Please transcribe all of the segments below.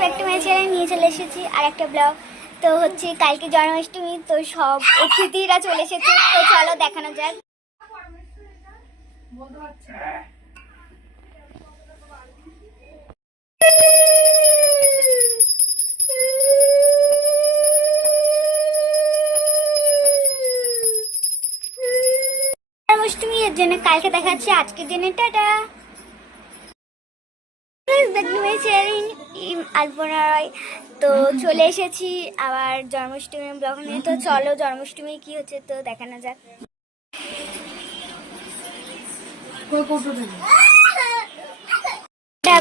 Back to my channel নিয়ে চলে এসেছি আর একটা ব্লগ। তো হচ্ছে কালকে জন্মাষ্টমী, তো সব অতিথিরা চলে এসেছে, তো চলো দেখানো যাক। জন্মাষ্টমী এর জন্য কালকে দেখাচ্ছি, আজকের দিনে টাটা। তো চলে এসেছি আবার জন্মাষ্টমী ব্লগ নিয়ে। তো চলো জন্মাষ্টমী কি হচ্ছে তো দেখানো যাক।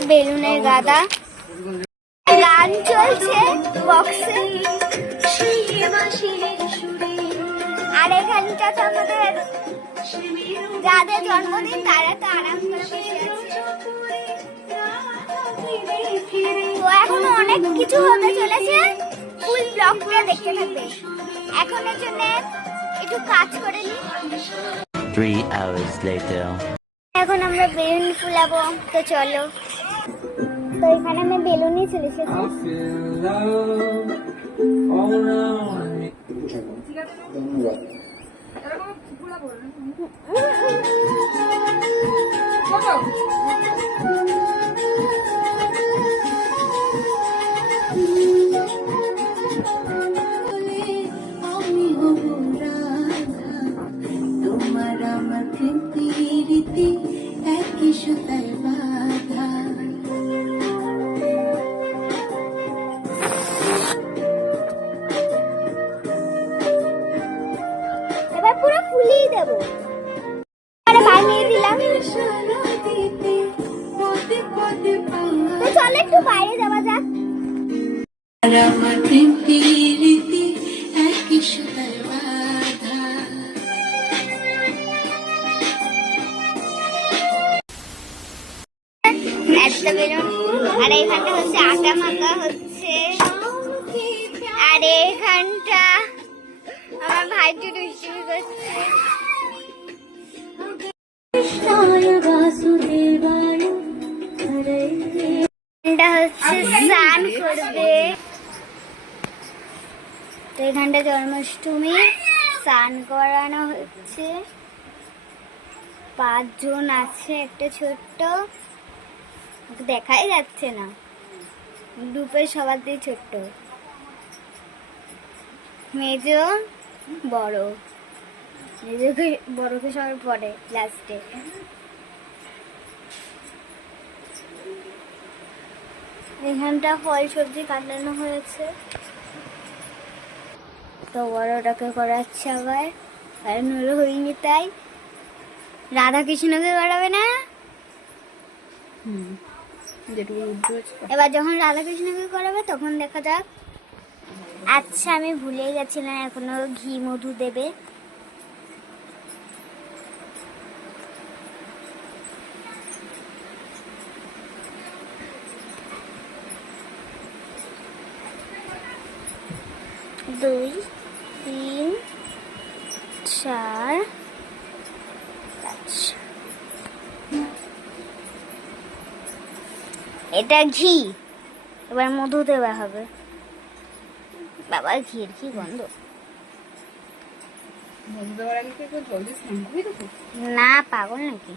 বেলুনের গাদা, গান চলছে বক্সে, আর এখানটা তো আমাদের যাদের জন্মদিন তারা তো আরাম করে বসে আছে। তো এখন অনেক কিছু হতে চলেছে, ফুল ব্লগটা দেখতে থাকবে। এখনের জন্য একটু কাজ করে নি। 3 hours later. এখন আমরা বেলুন ফুলাবো, তো চলো। তো এখানে আমি বেলুনই চলে এসেছি। এবার পুরো ফুলিয়ে দেবো, বানিয়ে দিলাম। তো চলো একটু বাইরে যাওয়া যাক। একটা বেলুন, আর এইখানটা হচ্ছে আটা মাখা হচ্ছে, আর এইখানটা আমার ভাই একটু দুষ্টুমি করছে। এটা হচ্ছে স্নান করবে। তো এখানটা জন্মাষ্টমী স্নান করানো হচ্ছে। 5 জন আছে, একটা ছোট্ট দেখাই যাচ্ছে না, গ্রুপের সবার দিয়ে ছোট্ট, মেজ বড়, মেজকে বড়কে সবার পরে লাস্টে। এখানটা ফল সবজি কাটানো হয়েছে, তো বড়টাকে করাচ্ছে আবার, কারণ হলো হয়নি তাই। রাধা কৃষ্ণকে করাবে না, এবার যখন রাধা কৃষ্ণকে করাবে তখন দেখা যাক। আচ্ছা আমি ভুলে গেছিলাম, এখনো ঘি মধু দেবে। দুই, 3, 4, 5। এটা ঘি, এবার মধু দেওয়া হবে। বাবা ঘির কি গন্ধ! না পাগল নাকি,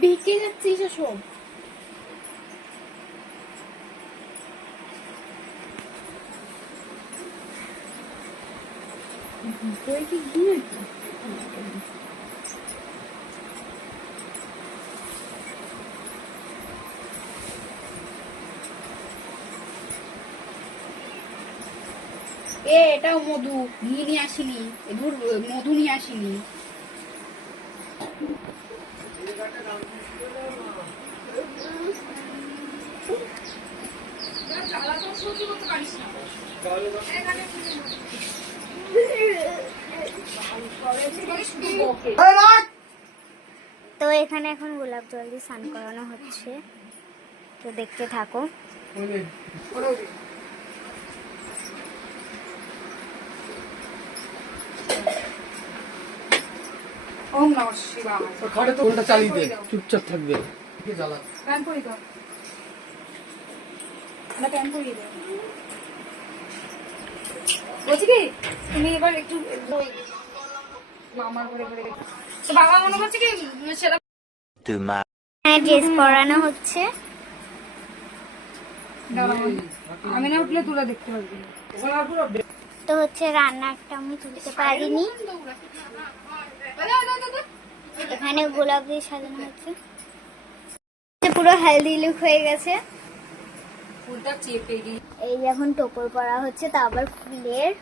বেঁকে যাচ্ছিস সব। এটাও মধু, ঘি নিয়ে আসিনি, মধু নিয়ে আসিনি। তো এখানে এখন গোলাপ জল দিয়ে স্নান করানো হচ্ছে, তো দেখতে থাকো। ওম নমঃ শিবায়। খাটে তো ওটা চালিয়ে দে, চুপচাপ থাকবে। প্যান্ট পরি তো না, প্যান্ট পরিয়ে দেবো। বলছি কি তুমি এবার একটু আমার করে করে তো বাবা মনে করছে কি সেটা Tomorrow. হ্যাঁ ড্রেস পরানো হচ্ছে। আমি না উঠলে তুলে দেখতে পারবি। তো হচ্ছে রান্নাটা আমি তুলতে পারিনি, এখানে গোলাপ দিয়ে সাজানো হচ্ছে, পুরো হেলদি লুক হয়ে গেছে। ফুলটা চেপে দিই। এই যে এখন টোপর পরা হচ্ছে, তা আবার ফুলের।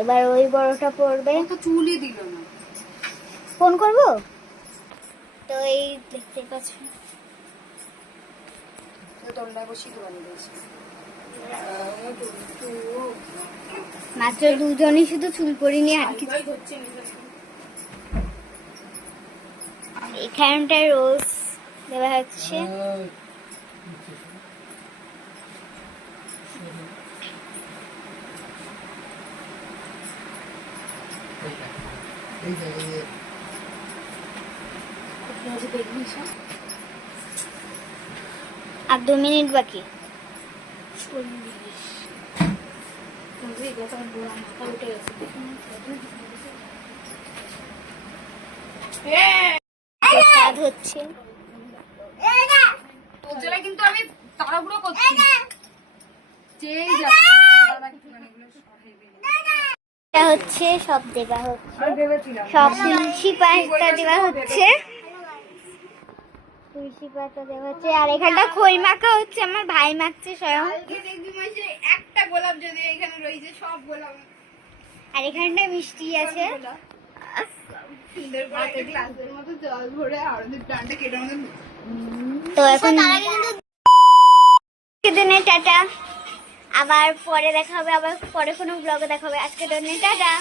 এবার ওই বড়টা পড়বে। তো চুলই দিল না। ফোন করব তো এই দেখতে পাচ্ছেন দণ্ডা বসিয়ে তো বানিয়ে দিয়েছি। মাত্র দুজনই শুধু চুল পরিনি, আর কিছু এখানটায় রোজ দেওয়া হচ্ছে। আর 2 মিনিট বাকি। কাজ হচ্ছে, তোর জেলায় কিন্তু আমি তাড়াহুড়ো করছি। যেই যাচ্ছে দাদা কিছু না এগুলো সরাই বেরিয়ে। এটা হচ্ছে সব দেওয়া হচ্ছে, আর ভেবেছিলাম সব তুলসী পাতা দেওয়া হচ্ছে, তুলসী পাতা দেওয়া হচ্ছে। আর এখানটা খই মাখা হচ্ছে, আমার ভাই মাখছে স্বয়ং। একটা গোলাপ যদি এখানে রয়েছে সব গোলাপ। আর এখানটা মিষ্টি আছে। সুন্দর করে গ্লাসের মতো জল ভরে আর ওদের প্ল্যান্টটা কেটে আমাদের তো এখন দিনে টাটা, আবার পরে দেখা হবে, আবার পরে কোনো ব্লগে দেখা হবে। আজকে দিনে টাটা।